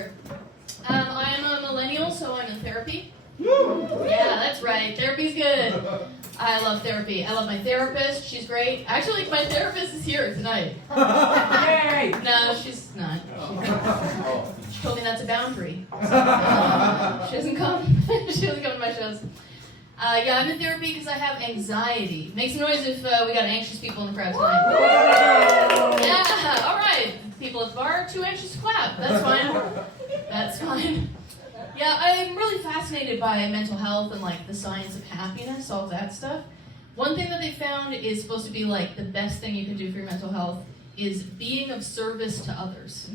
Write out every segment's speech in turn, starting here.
here. I am a millennial, so I'm in therapy. Yeah, that's right. Therapy's good. I love therapy. I love my therapist. She's great. Actually, my therapist is here tonight. Yay! No, she's not. She told me that's a boundary. She doesn't come. She doesn't come to my shows. Yeah, I'm in therapy because I have anxiety. Make some noise if we got anxious people in the crowd tonight. Yeah, all right. People at the bar are too anxious to clap. That's fine. That's fine. Yeah, I'm really fascinated by mental health and like the science of happiness, all that stuff. One thing that they found is supposed to be like the best thing you can do for your mental health is being of service to others.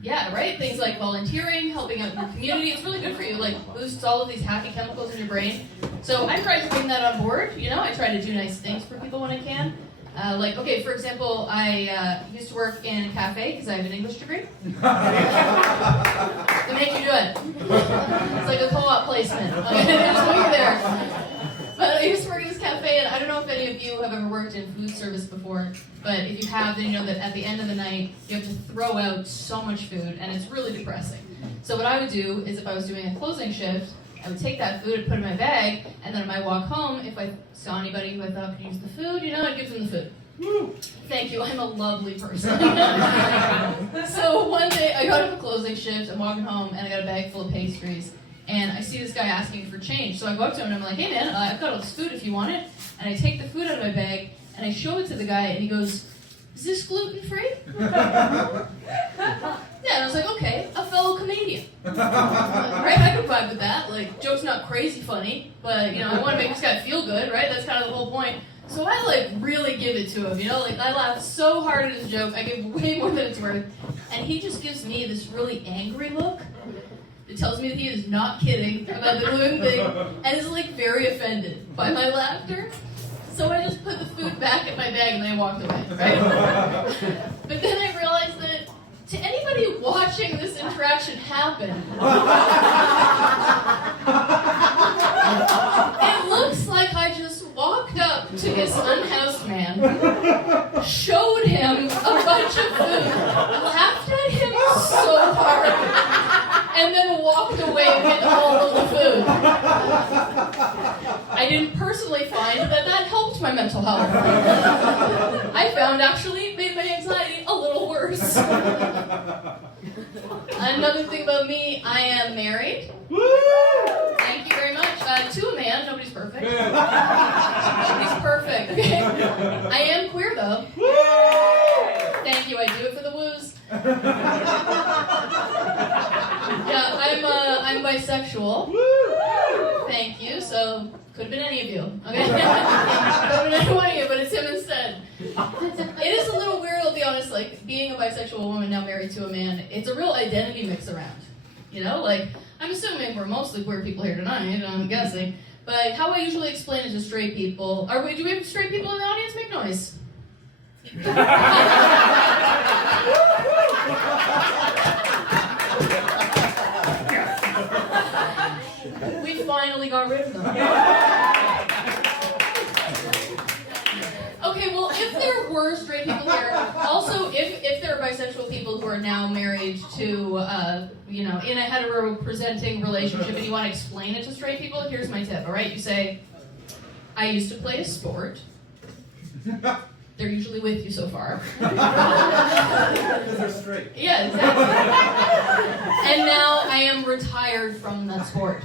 Yeah, right? Things like volunteering, helping out your community, it's really good for you, like boosts all of these happy chemicals in your brain. So I try to bring that on board, you know, I try to do nice things for people when I can. Okay, for example, I used to work in a cafe because I have an English degree. They make you do it. It's like a co-op placement. Just wait there. But I used to work in this cafe, and I don't know if any of you have ever worked in food service before, but if you have, then you know that at the end of the night, you have to throw out so much food, and it's really depressing. So what I would do is if I was doing a closing shift, I would take that food and put it in my bag, and then on my walk home, if I saw anybody who I thought could use the food, you know, I'd give them the food. Thank you, I'm a lovely person. So one day, I got up a closing shift, I'm walking home, and I got a bag full of pastries, and I see this guy asking for change. So I go up to him, and I'm like, hey man, I've got all this food if you want it. And I take the food out of my bag, and I show it to the guy, and he goes, is this gluten-free? Yeah, and I was like, okay, a fellow comedian. Right, I could vibe with that. Like, joke's not crazy funny, but, you know, I want to make this guy feel good, right? That's kind of the whole point. So I, like, really give it to him, you know? Like, I laughed so hard at his joke, I give way more than it's worth. And he just gives me this really angry look. It tells me that he is not kidding about the gluten thing, and is, like, very offended by my laughter. So I just put the food back in my bag and then I walked away, right? But then I realized that to anybody watching this interaction happen, it looks like I just walked up to this unhoused man, showed him a bunch of food, laughed at him so hard, and then walked away with all of the food. I didn't personally find that helped my mental health. I found actually it made my anxiety a little worse. Another thing about me, I am married. Thank you very much. To a man, nobody's perfect. Nobody's perfect, okay? I am queer though. Thank you, I do it for the woos. Yeah, I'm bisexual. Thank you, so could have been any of you, okay? Could have been any one of you, but it's him instead. It is a little weird, I'll be honest, like, being a bisexual woman now married to a man, it's a real identity mix around, you know? Like, I'm assuming we're mostly queer people here tonight, I'm guessing, but how I usually explain it to straight people, do we have straight people in the audience? Make noise. We finally got rid of them. Okay, well, if there were straight people here, also if there are bisexual people who are now married to, you know, in a hetero-presenting relationship and you want to explain it to straight people, here's my tip, all right? You say, I used to play a sport. They're usually with you so far. Because they're straight. Yeah, exactly. And now I am retired from that sport.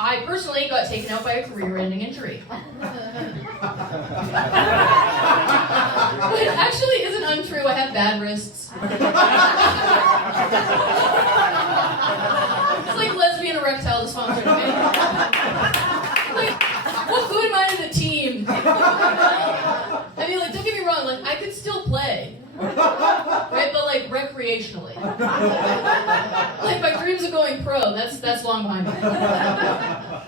I personally got taken out by a career-ending injury. It actually isn't untrue. I have bad wrists. It's like lesbian erectile dysfunction. Like, what good am I to the team? I mean, like, don't get me wrong, like, I could still play. Right? But, like, recreationally. Like, my dreams of going pro, that's long behind me.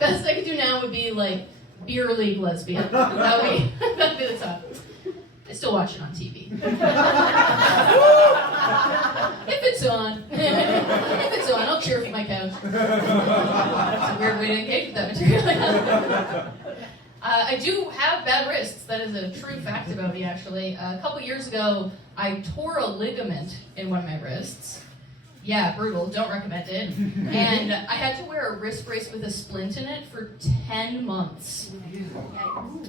Best I could do now would be, like, beer league lesbian. That'd be the top. I still watch it on TV. If it's on. If it's on, I'll cheer from my couch. That's a weird way to engage with that material. I do have bad wrists. That is a true fact about me, actually. A couple years ago, I tore a ligament in one of my wrists. Yeah, brutal. Don't recommend it. And I had to wear a wrist brace with a splint in it for 10 months.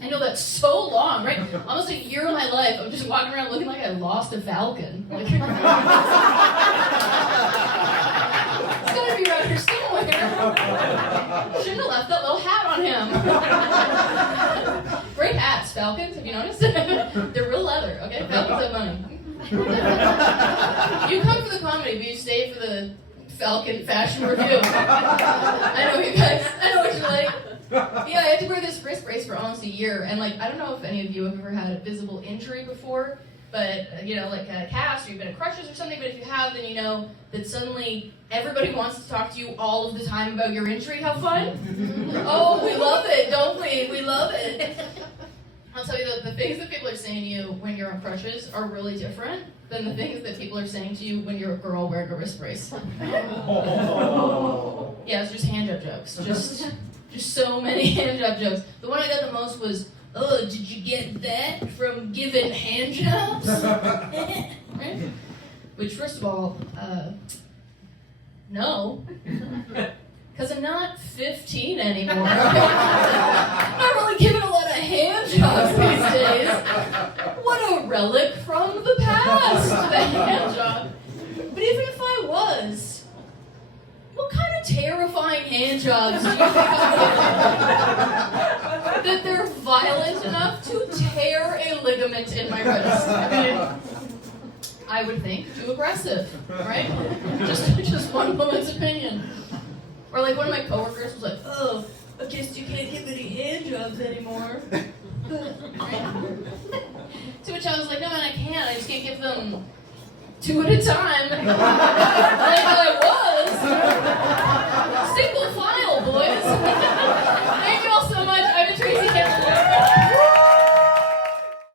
I know that's so long, right? Almost a year of my life, I'm just walking around looking like I lost a falcon. Like, it's gotta be around here somewhere. Shouldn't have left that little hat on him. Great hats, falcons, have you noticed? They're real leather, okay? Falcons have money. You come for the comedy, but you stay for the Falcon fashion review. I know you guys. I know what you're like. Yeah, I had to wear this wrist brace for almost a year, and like I don't know if any of you have ever had a visible injury before, but like a cast or you've been in crutches or something. But if you have, then you know that suddenly everybody wants to talk to you all of the time about your injury. How fun! Oh, we love it, don't we? We love it. I'll tell you the things that people are saying to you when you're on crutches are really different than the things that people are saying to you when you're a girl wearing a wrist brace. Yeah, it's just hand job jokes. Just so many hand job jokes. The one I got the most was, "Oh, did you get that from giving hand jobs?" Right? Which, first of all, no. Because I'm not 15 anymore. I'm not really giving a lot of hand jobs these days. What a relic from the past, the hand job. But even if I was, what kind of terrifying hand jobs do you think I'm giving? That they're violent enough to tear a ligament in my wrist. I would think too aggressive, right? Just one woman's opinion. Or like one of my coworkers was like, "Oh, I guess you can't give any hand jobs anymore." To which I was like, "No, man, I can't. I just can't give them 2 at a time." Like I was. Single file, boys.